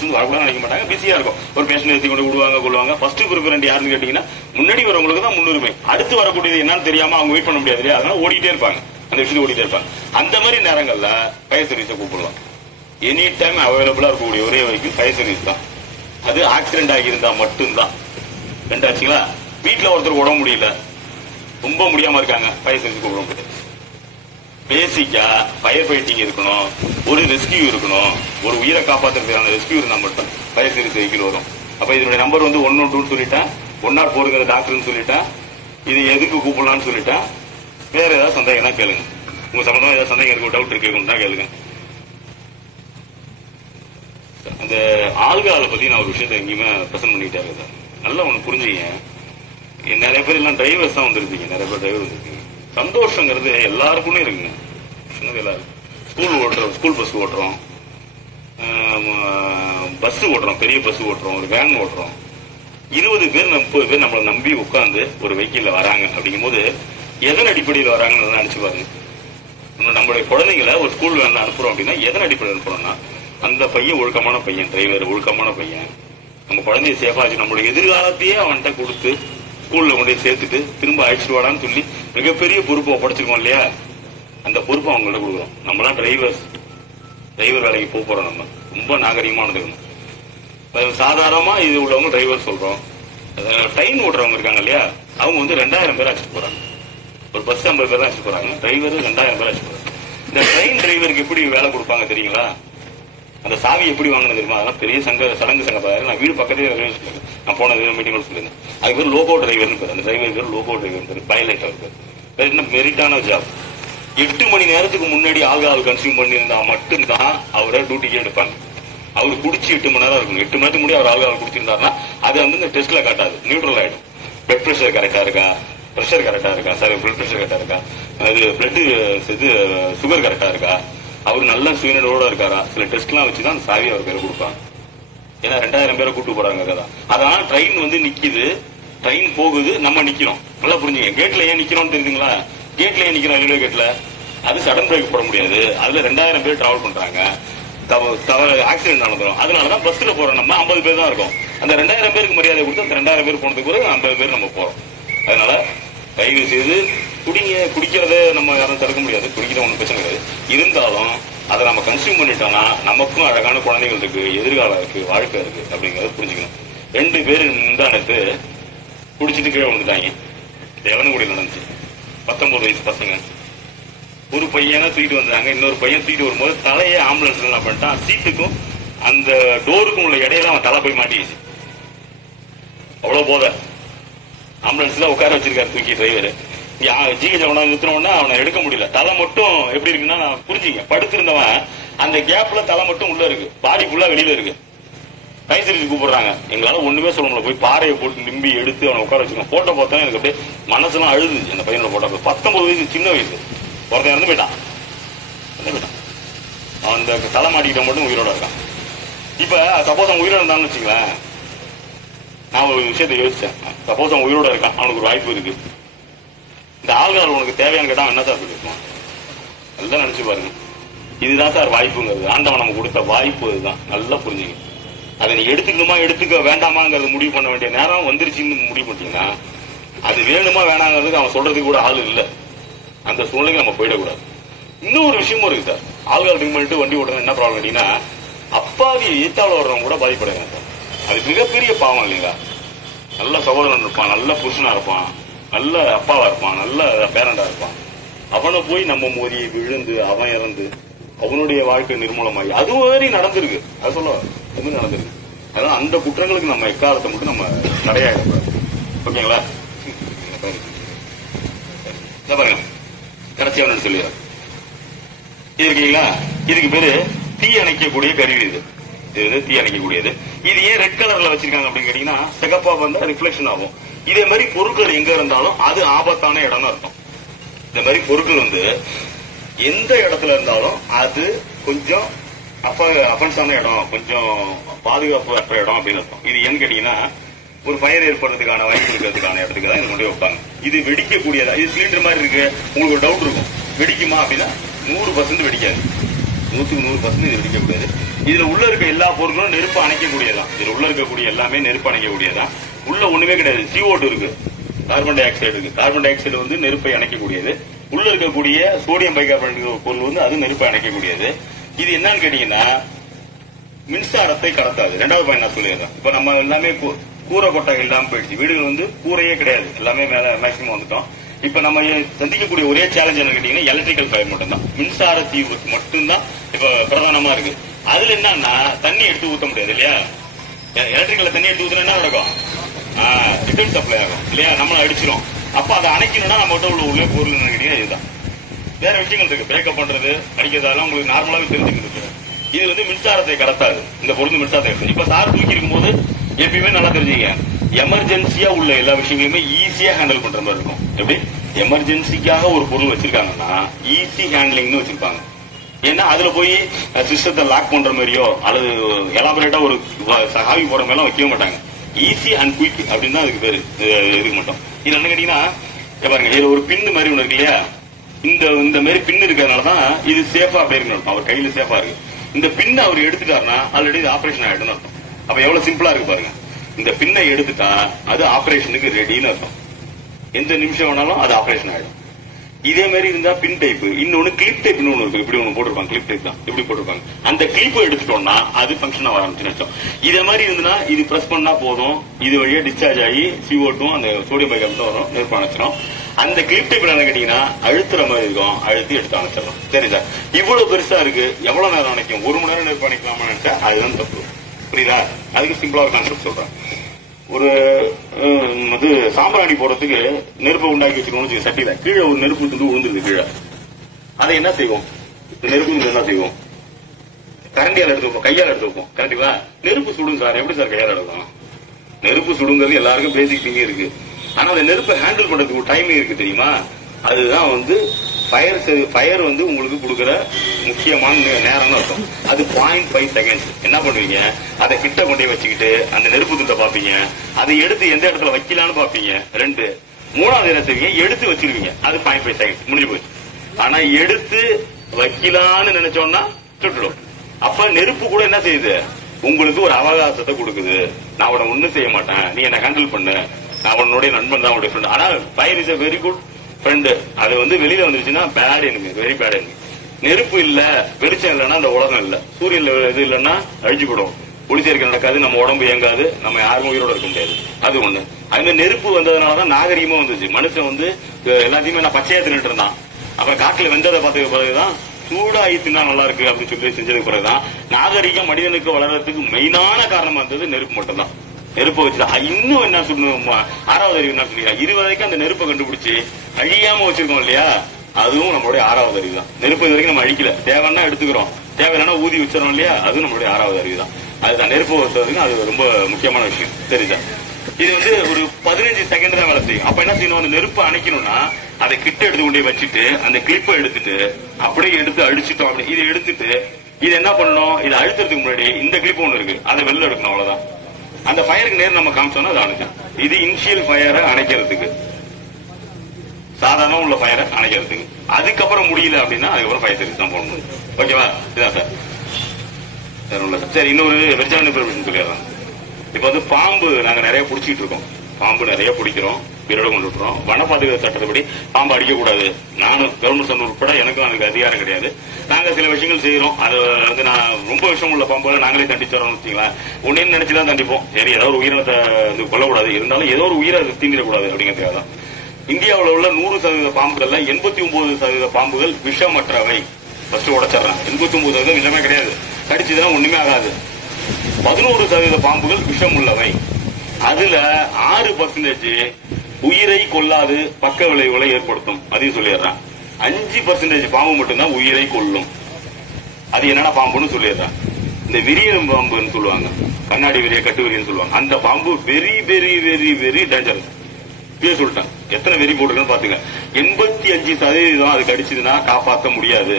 வரக்கூடாது நினைக்க மாட்டாங்க, பிஸியா இருக்கும். ஒரு பேஷண்ட் ஏற்றி கொண்டு விடுவாங்க கொள்வாங்க. ஃபர்ஸ்ட் ப்ரிஃபரன்ஸ் யாருன்னு கேட்டீங்கன்னா முன்னாடி வரவங்களுக்கு தான் முன்னுரிமை. அடுத்து வரக்கூடியது என்னன்னு தெரியாம அவங்க வெயிட் பண்ண முடியாது இல்லையா, அதனால ஓடிட்டே இருப்பாங்க, அந்த விஷயத்தை ஓடிட்டே இருப்பாங்க. அந்த மாதிரி நேரங்கள்ல ஃபயர் சர்வீஸை கூப்பிடலாம். எனி டைம் அவைலபிளா இருக்கக்கூடிய ஒரே வரைக்கும் ஃபயர் சர்வீஸ் தான். அது ஆக்சிடென்ட் ஆகியிருந்தா மட்டும்தான். ரெண்டாச்சுங்களா, வீட்டுல ஒருத்தர் உடம்பு முடியல, ரொம்ப முடியாம இருக்காங்க, ஃபயர் சர்வீஸ் கூப்பிட முடியாது. பேசிக்கா ஃபயர் ஃபைட்டிங் இருக்கணும், ஒரு ரெஸ்கியூ இருக்கணும், ஒரு உயிரை காப்பாற்றுறதுக்கான ரெஸ்கியூ இருந்தா மட்டும் ஃபயர் சர்வீஸ் வெஹிக்கிள் வரும். அப்ப இதனுடைய நம்பர் வந்து 112 சொல்லிட்டேன், 104 டாக்டர்னு சொல்லிட்டேன், இது எதுக்கு கூப்பிடலாம்னு சொல்லிட்டேன். வேற ஏதாவது சந்தேகம் தான் கேளுங்க, உங்க சம்பந்தமா ஏதாவது சந்தேகம் இருக்கு, டவுட் இருக்கு தான் கேளுங்க. அந்த ஆள்காலை பத்தி நான் ஒரு விஷயத்த எங்கேயுமே பிரசன்ட் பண்ணிட்டாரு, நல்லா ஒண்ணு புரிஞ்சுங்க. நிறைய பேர் எல்லாம் டிரைவர்ஸ் தான் வந்திருப்பீங்க, நிறைய பேர் டிரைவர் வந்திருப்பீங்க. சந்தோஷங்கிறது எல்லாருக்குமே இருக்குங்க. எல்லாரும் ஸ்கூல் பஸ் ஓட்டுறோம், பஸ் ஓட்டுறோம், பெரிய பஸ் ஓட்டுறோம், ஒரு வேன் ஓட்டுறோம். 20 பேர் 30 பேர் நம்மளை நம்பி உட்காந்து ஒரு வெஹிக்கிள்ல வராங்க. அப்படிங்கும் போது எதன் அடிப்படையில் வராங்கன்னு நினைச்சு பாருங்க. நம்மளுடைய குழந்தைங்களை ஒரு ஸ்கூல் வேன்ல அனுப்புறோம் அப்படின்னா எதன் அடிப்படையில் அனுப்புறோம்னா, அந்த பையன் ஒழுக்கமான பையன், டிரைவர் ஒழுக்கமான பையன், நம்ம குழந்தைய சேஃபா வச்சு நம்மளுடைய எதிர்காலத்தையே அவன்கிட்ட கொடுத்து ஸ்கூல்ல கொண்டு சேர்த்துட்டு திரும்ப அழைச்சிட்டு வாடான்னு சொல்லி மிகப்பெரிய பொறுப்பை ஒப்படைச்சிருக்கோம் இல்லையா, அந்த பொறுப்பை அவங்கள்ட்ட கொடுக்குறோம். நம்மளாம் டிரைவர் வேலைக்கு போறோம், நம்ம ரொம்ப நாகரிகமா நடந்துக்கணும். சாதாரணமா இது உள்ளவங்க டிரைவர் சொல்றோம். ட்ரெயின் ஓட்டுறவங்க இருக்காங்க இல்லையா, அவங்க வந்து 2000 பேர் அழைச்சிட்டு போறாங்க. ஒரு பஸ் 50 பேர் தான் அழைச்சிட்டு போறாங்க, டிரைவர் 2000 பேர் அழைச்சிட்டு போறாங்க. இந்த ட்ரெயின் டிரைவருக்கு எப்படி வேலை கொடுப்பாங்க தெரியுங்களா, அந்த சாவி எப்படி வாங்கினது தெரியுமா, அதெல்லாம் பெரிய சடங்கு சங்கத்தாரு. நான் வீடு பக்கத்தே நான் போன மீட்டிங் சொல்லியிருந்தேன். அதுக்கு பேர் லோகோ டிரைவர்னு பேர், அந்த டிரைவர் பேர் லோகோ டிரைவர் பேர், பைலட் அவர் பேர். என்ன மெரிட்டான ஜாப். 8 மணி நேரத்துக்கு முன்னாடி ஆல்கஹால் கன்சியூம் பண்ணியிருந்தா மட்டும்தான் அவரை டியூட்டிக்கே எடுப்பாங்க. அவரு குடிச்சு 8 மணி நேரம் இருக்கும். 8 மணி நேரத்துக்கு முன்னாடி அவர் ஆல்கஹால் குடிச்சிருந்தாருன்னா அதை வந்து இந்த டெஸ்ட்ல காட்டாது, நியூட்ரல் ஆயிடும். பிளட் பிரஷர் கரெக்டா இருக்கா, பிரஷர் கரெக்டா இருக்கா, சார் பிளட் பிரஷர் கரெக்டா இருக்கா, இது பிளட் இது சுகர் கரெக்டா இருக்கா, அவர் நல்ல சுயநலோட இருக்காரா, சில டெஸ்ட் எல்லாம் வச்சுதான் சாவி அவர் பேரை கொடுப்பாங்க. ஏன்னா 2000 பேரை கூட்டு போறாங்க. அதனால ட்ரெயின் வந்து நிக்குது, ட்ரெயின் போகுது, நம்ம நிக்கிறோம். நல்லா புரிஞ்சுங்க. கேட்ல ஏன் நிக்கிறோம் தெரியுதுங்களா, கேட்ல ஏன் நிக்கிறோம், ரயில்வே கேட்ல அது சடன் பிரேக் போட முடியாது. அதுல 2000 பேர் டிராவல் பண்றாங்க, ஆக்சிடென்ட் நடந்துடும். அதனாலதான் பஸ்ல போறோம், நம்ம 50 பேர் தான் இருக்கும். அந்த 2000 பேருக்கு மரியாதை கொடுத்து அந்த 2000 பேர் போனதுக்கு பிறகு 50 பேர் நம்ம போறோம். அதனால தயவு செய்து குடிக்கிறத நம்ம யாரும் தடுக்க முடியாது, குடிக்கிற ஒன்றும் பிரச்சனை கிடையாது. இருந்தாலும் அதை நம்ம கன்சியூம் பண்ணிட்டோம்னா நமக்கும் அழகான குழந்தைகள் இருக்கு, எதிர்காலம் இருக்கு, வாழ்க்கை இருக்கு அப்படிங்கறத புரிஞ்சுக்கணும். 2 பேர் முந்தானத்து குடிச்சிட்டு கீழே வந்துட்டாங்க. எவனுக்குடி நடந்துச்சு, 19 வயசு பசங்க. ஒரு பையனை தூக்கிட்டு வந்தாங்க, இன்னொரு பையன் தூக்கிட்டு வரும்போது தலையே ஆம்புலன்ஸ்ல என்ன பண்ணிட்டான், சீட்டுக்கும் அந்த டோருக்கும் உள்ள இடையில அவன் தலை போய் மாட்டிடுச்சு. அவ்வளவு போத ஆம்புலன்ஸ்ல உட்கார வச்சிருக்காரு தூக்கி டிரைவர். ஜிஹெச் அவனை நிறுத்தினோம்னா அவனை எடுக்க முடியல. தலை மட்டும் எப்படி இருக்குன்னா, நான் புரிஞ்சுங்க, படுத்திருந்தவன் அந்த கேப்ல தலை மட்டும் உள்ள இருக்கு, பாடி ஃபுல்லா வெளியில இருக்கு. ஃபயர் சர்வீஸ் கூப்பிடுறாங்க. எங்களால ஒண்ணுமே சொல்ல முடியல, போய் பாறையை போட்டு நிம்பி எடுத்து அவனை உட்கார வச்சுக்கணும். போட்டோ பார்த்தா எனக்கு அப்படியே மனசெல்லாம் அழுது. அந்த பையனோட போட்டோ 19 வயசு, சின்ன வயசு. ஒருத்தன் இறந்து போயிட்டான். அந்த தலை மாட்டிக்கிட்ட மட்டும் உயிரோட இருக்கான். இப்ப சப்போஸ் அவன் உயிரோட இருந்தான்னு வச்சுங்களேன், நான் ஒரு விஷயத்த யோசிச்சேன். சப்போஸ் அவன் உயிரோட இருக்கான், அவனுக்கு ஒரு வாய்ப்பு இருக்கு. இந்த ஆள்கால் உனக்கு தேவையான கேட்டா என்ன சார் சொல்லிருக்கோம், நல்லா நினைச்சு பாருங்க. இதுதான் சார் வாய்ப்புங்கிறது, ஆண்டவன் நம்ம கொடுத்த வாய்ப்பு. இதுதான், நல்லா புரிஞ்சுங்க. அதை நீ எடுத்துக்கணுமா எடுத்துக்க வேண்டாமாங்கிறது முடிவு பண்ண வேண்டிய நேரம் வந்துருச்சுன்னு முடிவு பண்ணிட்டீங்கன்னா, அது வேணுமா வேணாங்கிறதுக்கு அவன் சொல்றதுக்கு கூட ஆள் இல்லை. அந்த சூழ்நிலைக்கு நம்ம போயிடக்கூடாது. இன்னொரு விஷயமும் இருக்கு சார், ஆள்கால் ட்ரிங்க் பண்ணிட்டு வண்டி ஓடுறது என்ன ப்ராப்ளம் கேட்டீங்கன்னா, அப்பாவி ஈத்தாவில் ஓடுறவங்க கூட பாதிப்படையாங்க சார். அது மிகப்பெரிய பாவம் இல்லைங்களா. நல்ல சகோதரன் இருப்பான், நல்ல புருஷனா இருப்பான், நல்ல அப்பாவா இருப்பான், நல்ல பேரண்டா இருப்பான். அவனை போய் நம்ம மோதி விழுந்து அவன் இறந்து அவனுடைய வாழ்க்கை நிர்மூலமாகி அது வரை நடந்திருக்கு. அது சொல்ல அது நடந்திருக்கு. அதனால அந்த குற்றங்களுக்கு நம்ம எக்காலத்தை மட்டும் நம்ம தடையாயிடக்கூடாது. ஓகேங்களா. பாருங்க, கடைசியா சொல்லி இருக்கீங்களா, இதுக்கு பேரு தீ அணைக்கக்கூடிய கருவி. இது தீ அணைக்கக்கூடியது. இது ஏன் ரெட் கலர்ல வச்சிருக்காங்க அப்படின்னு கேட்டீங்கன்னா, சிகப்பா வந்து ரிஃப்ளெக்ஷன் ஆகும். இதே மாதிரி பொருட்கள் எங்க இருந்தாலும் அது ஆபத்தான இடம்னு அர்த்தம். இந்த மாதிரி பொருட்கள் வந்து எந்த இடத்துல இருந்தாலும் அது கொஞ்சம் அஃபென்ஸான இடம், கொஞ்சம் பாதுகாப்பு அற்ற இடம் அப்படின்னு அர்த்தம். இது ஏன்னு கேட்டீங்கன்னா, ஒரு ஃபயர் ஏற்படுறதுக்கான வாய்ப்பு இருக்கிறதுக்கான இடத்துக்கு தான் இது கொண்டு வைப்பாங்க. இது வெடிக்கக்கூடியதா, இது சிலிண்டர் மாதிரி இருக்கு, உங்களுக்கு ஒரு டவுட் இருக்கும், வெடிக்குமா அப்படின்னா 100% வெடிக்காது. 100% இது வெடிக்க கூடாது. இதுல உள்ள இருக்க எல்லா பொருட்களும் நெருப்பு அணைக்கக்கூடியதான். இதுல உள்ள இருக்கக்கூடிய எல்லாமே நெருப்பு அணைக்கக்கூடியதான். உள்ள ஒண்ணுமே கிடையாது. CO2 இருக்கு, கார்பன் டை ஆக்சைடு இருக்கு. கார்பன் டை ஆக்சைடு வந்து நெருப்பை அணைக்கக்கூடியது. உள்ள இருக்கக்கூடிய சோடியம் பைகார்பனேட் பொருள் வந்து அது நெருப்பை அணைக்கக்கூடியது. இது என்னன்னு கேட்டீங்கன்னா மின்சாரத்தை கடத்தாது. ரெண்டாவது பாயிண்ட் நான் சொல்லிடுறேன். இப்ப நம்ம எல்லாமே கூரை கொட்டாய் இல்லாம போயிடுச்சு. வீடுகள் வந்து கூரையே கிடையாது, எல்லாமே மேல மேக்சிமம் வந்துட்டோம். இப்ப நம்ம சந்திக்கக்கூடிய ஒரே சேலஞ்ச் என்ன கேட்டீங்கன்னா எலக்ட்ரிக்கல் ஃபயர் மட்டும்தான். மின்சார தீவுக்கு மட்டும்தான் இப்ப பிரதானமா இருக்கு. அதுல என்னன்னா தண்ணி எடுத்து ஊத்த முடியாது இல்லையா? எலக்ட்ரிக்கல்ல தண்ணி எடுத்து ஊத்துனா என்ன நடக்கும்? ரிட்டர்ன் சப்ளை ஆகும் இல்லையா? நம்மள அடிச்சிடும். அப்ப அதை அணைக்கணும்னா நம்ம கிட்ட உள்ள பொருள் என்ன கேட்டீங்கன்னா இதுதான். வேற விஷயங்கள் இருக்கு, பிரேக்கப் பண்றது, அடிக்கிறதால உங்களுக்கு நார்மலாவே தெரிஞ்சுக்கிட்டு. இது வந்து மின்சாரத்தை கடத்தாது. இந்த பொருள் மின்சாரத்தை கடத்தாது. இப்ப சார் தூக்கி இருக்கும் போது எப்பயுமே நல்லா தெரிஞ்சுங்க, எமர்ஜென்சியா உள்ள எல்லா விஷயங்களுமே ஈஸியா ஹேண்டில் பண்ற மாதிரி இருக்கும். எப்படி எமர்ஜென்சிக்காக ஒரு பொருள் வச்சிருக்காங்கன்னா ஈஸி ஹேண்ட்லிங்னு வச்சிருப்பாங்க. ஏன்னா அதுல போய் சிஸ்டத்தை லாக் பண்ற மாதிரியோ அல்லது எலாபரேட்டா ஒரு சாவி போற மாதிரிலாம் வைக்க மாட்டாங்க. ஈஸி அண்ட் குயிக் அப்படின்னு தான் அதுக்கு பேரு. இருக்க மாட்டோம். இது என்ன கேட்டீங்கன்னா பாருங்க, இதுல ஒரு பின்னு மாதிரி ஒண்ணு இருக்கு இல்லையா? இந்த மாதிரி பின் இருக்கிறதுனாலதான் இது சேஃபா அப்படி இருக்கணும். அவர் கையில சேஃபா இருக்கு. இந்த பின்னை அவர் எடுத்துட்டாருன்னா ஆல்ரெடி இது ஆபரேஷன் ஆயிடும் அர்த்தம். அப்ப எவ்வளவு சிம்பிளா இருக்கு பாருங்க. இந்த பின்னை எடுத்துட்டா அது ஆபரேஷனுக்கு ரெடின்னு அர்த்தம். எந்த நிமிஷம் வேணாலும் அது ஆபரேஷன் ஆயிடும். இதே மாதிரி இருந்தா பின் டைப், இன்னொன்னு கிளிப் டைப் ஒண்ணு இருக்கு. இப்படி ஒண்ணு போட்டிருப்பாங்க, கிளிப் டைப் தான் இப்படி போட்டிருப்பாங்க. அந்த கிளிப்பை எடுத்துட்டோம்னா அது ஃபங்க்ஷன் ஆக ஆரம்பிச்சுன்னு அர்த்தம். இதே மாதிரி இருந்துன்னா இது பிரஸ் பண்ணா போதும், இது வழியா டிஸ்சார்ஜ் ஆகி CO2 அந்த சோடியம் பைகார்பனேட் வரும், நெருப்பு அணைச்சிடும். அந்த கிளிப் டைப் என்ன கேட்டீங்கன்னா அழுத்துற மாதிரி இருக்கும், அழுத்தி எடுத்து அணைச்சிடலாம். சரி சார், இவ்வளவு பெருசா இருக்கு, எவ்வளவு நேரம் அணைக்கும்? 1 மணி நேரம் நெருப்பு அணைக்கலாமா நினைச்சா அதுதான் தப்பு. புரியுதா? அதுக்கு சிம்பிளா ஒரு கான்செப்ட் சொல்றேன். ஒரு சாம்பிராணி போறதுக்கு நெருப்பை உண்டாக்கி வச்சுக்கணும். சட்டியில கீழே ஒரு நெருப்பு துண்டு விழுந்துருது கீழே. அதை என்ன செய்வோம்? நெருப்பு என்ன செய்வோம்? கரண்டியால் எடுத்து வைப்போம், கையால் எடுத்து வைப்போம். கரெக்டுங்களா? நெருப்பு சுடுங்க சார், எப்படி சார் கையால் எடுக்கலாம்? நெருப்பு சுடுங்கிறது எல்லாருக்கும் பேசிக் திங்கிங் இருக்கு. ஆனா அந்த நெருப்பை ஹேண்டில் பண்றதுக்கு ஒரு டைமிங் இருக்கு தெரியுமா? அதுதான் வந்து ஃபயர் வந்து உங்களுக்கு கொடுக்குற முக்கியமான நேரம்னு அர்த்தம். அது 0.5 செகண்ட்ஸ். என்ன பண்ணுவீங்க? அதை கிட்ட கொண்டே வச்சுக்கிட்டு அந்த நெருப்பு துண்டை பாப்பீங்க. அதை எடுத்து எந்த இடத்துல வைக்கலான்னு பாப்பீங்க. 2 3வது என்ன செய்வீங்க? எடுத்து வச்சிருவீங்க. அது 0.5 செகண்ட்ஸ் முடிஞ்சு போச்சு. ஆனா எடுத்து வைக்கலான்னு நினைச்சோம்னா சுட்டுடும். அப்ப நெருப்பு கூட என்ன செய்யுது? உங்களுக்கு ஒரு அவகாசத்தை கொடுக்குது. நான் உன ஒண்ணும் செய்ய மாட்டேன், நீ என்ன ஹேண்டில் பண்ணு, நான் உன்னுடைய நண்பன் தான், உடைய ஃப்ரெண்ட். ஆனா fire is a very good friend. அது வந்து வெளியில வந்துருச்சுன்னா பேட் எனக்கு, வெரி பேட் எனக்கு. நெருப்பு இல்ல, வெளிச்சம் இல்லைன்னா அந்த உலகம் இல்ல. சூரியன்ல இது இல்லைன்னா அழிஞ்சு போடும். ஒளிச்சேர்க்கை நடக்காது, நம்ம உடம்பு இயங்காது, நம்ம யாரும் உயிரோட இருக்க முடியாது. அது ஒண்ணு. அந்த நெருப்பு வந்ததுனாலதான் நாகரீகமா வந்துச்சு. மனுஷன் வந்து எல்லாத்தையுமே நான் பச்சையா தின்னுட்டு இருந்தான். அப்புறம் காட்டுல வெந்ததை பார்த்ததுக்கு பிறகுதான் சூடாகி தின்னா நல்லா இருக்கு அப்படின்னு சொல்லி செஞ்சதுக்கு பிறகுதான் நாகரீகம் மனிதனுக்கு வளர்றதுக்கு மெயினான காரணமா இருந்தது நெருப்பு மட்டும்தான். நெருப்பை வச்சுதான். இன்னும் என்ன சொல்லணும், 6வது அறிவு என்ன சொல்லியா? 20 வரைக்கும் அந்த நெருப்பை கண்டுபிடிச்சு அழியாம வச்சிருக்கோம் இல்லையா? அதுவும் நம்மளுடைய 6வது அறிவு தான். நெருப்பு இது வரைக்கும் நம்ம அழிக்கல, தேவைன்னா எடுத்துக்கிறோம், தேவையில்லைன்னா ஊதி வச்சிடறோம் இல்லையா? அதுவும் நம்மளுடைய 6வது அறிவு தான். அதுதான் நெருப்பை பொறுத்த வரைக்கும் அது ரொம்ப முக்கியமான விஷயம். சரிதா? இது வந்து ஒரு 15 செகண்ட் தான் வேலை செய்யும். அப்ப என்ன செய்யணும்? அந்த நெருப்பை அணைக்கணும்னா அதை கிட்ட எடுத்து கொண்டே வச்சுட்டு அந்த கிளிப்பை எடுத்துட்டு அப்படியே எடுத்து அடிச்சுட்டோம். அப்படி இதை எடுத்துட்டு இது என்ன பண்ணணும்? இதை அழுத்துறதுக்கு முன்னாடி இந்த கிளிப் ஒண்ணு இருக்கு, அதை வெளில எடுக்கணும். அவ்வளவுதான். அந்த ஃபயருக்கு நேரம் நம்ம காமிச்சோம்னா அது அணைக்கும். இது இனிஷியல் ஃபயரை அணைக்கிறதுக்கு, சாதாரண உள்ள ஃபயரை அணைக்கிறதுக்கு. அதுக்கப்புறம் முடியல அப்படின்னா அதுக்கப்புறம் ஃபயர் சர்வீஸ் தான் போடணும். ஓகேவா? இதுதான் சார். சரி, இன்னொரு வெர்ஜான இன்ஃபர்மேஷன் சொல்லிடுறேன். இப்ப வந்து பாம்பு நாங்க நிறைய பிடிச்சிட்டு இருக்கோம். பாம்பு நிறைய பிடிக்கிறோம், உயிரோட கொண்டு விட்டுறோம். வன பாதுகாப்பு சட்டப்படி பாம்பு அடிக்கக்கூடாது. நானும் கவர்மெண்ட் சம்பளம் உட்பட எனக்கும் அதுக்கு அதிகாரம் கிடையாது. நாங்க சில விஷயங்கள் செய்யறோம். அது வந்து நான் ரொம்ப விஷயம் உள்ள பாம்புகளை நாங்களே தண்டிச்சோம்னு வச்சுங்களேன். ஒன்னே நினைச்சுதான் தண்டிப்போம். சரி, ஏதோ ஒரு உயிரினத்தை கொல்லக்கூடாது, இருந்தாலும் ஏதோ ஒரு உயிரை தீண்டிடக்கூடாது அப்படிங்கிறதுக்காக தான். இந்தியாவில் உள்ள 100% பாம்புகள்ல 89% பாம்புகள் விஷமற்றவை. ஃபர்ஸ்ட் உடைச்சிடறேன். 89% விஷமே கிடையாது, கடிச்சதுன்னா ஒண்ணுமே ஆகாது. 11% பாம்புகள் விஷம் உள்ளவை. அதுல 6% உயிரை கொல்லாது பக்க விளைவுகளை ஏற்படுத்தும். அதையும் சொல்லிடுறான். 5% பாம்பு மட்டும்தான் உயிரை கொல்லும். அது என்னன்னா பாம்புன்னு சொல்லிடுறான். இந்த விரியன் பாம்புன்னு சொல்லுவாங்க, கண்ணாடி விரிய, கட்டு விரியன்னு சொல்லுவாங்க. அந்த பாம்பு very very very very dangerous. பேர் சொல்லிட்டான். எத்தனை வெறி போட்டுருக்குன்னு பாத்துங்க. 85% அது கடிச்சதுன்னா காப்பாற்ற முடியாது,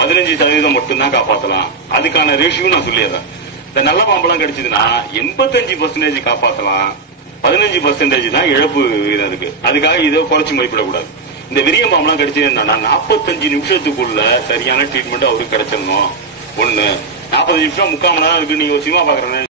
15% மட்டும்தான் காப்பாற்றலாம். அதுக்கான ரேஷியோ நான் சொல்லிடுறேன். இந்த நல்ல பாம்பெல்லாம் கடிச்சதுன்னா 85% காப்பாற்றலாம், 15% தான் இழப்பு வீதம் இருக்கு. அதுக்காக இதை குறைச்சு மதிப்பிடக்கூடாது. இந்த விரிய பாம்பெல்லாம் கடிச்சது என்னன்னா 45 நிமிஷத்துக்குள்ள சரியான ட்ரீட்மெண்ட் அவருக்கு கிடைச்சிடணும். ஒண்ணு. 40 நிமிஷம் 3/4 மணி நேரம் இருக்கு, நீங்க ஒரு சினிமா பாக்குறேன்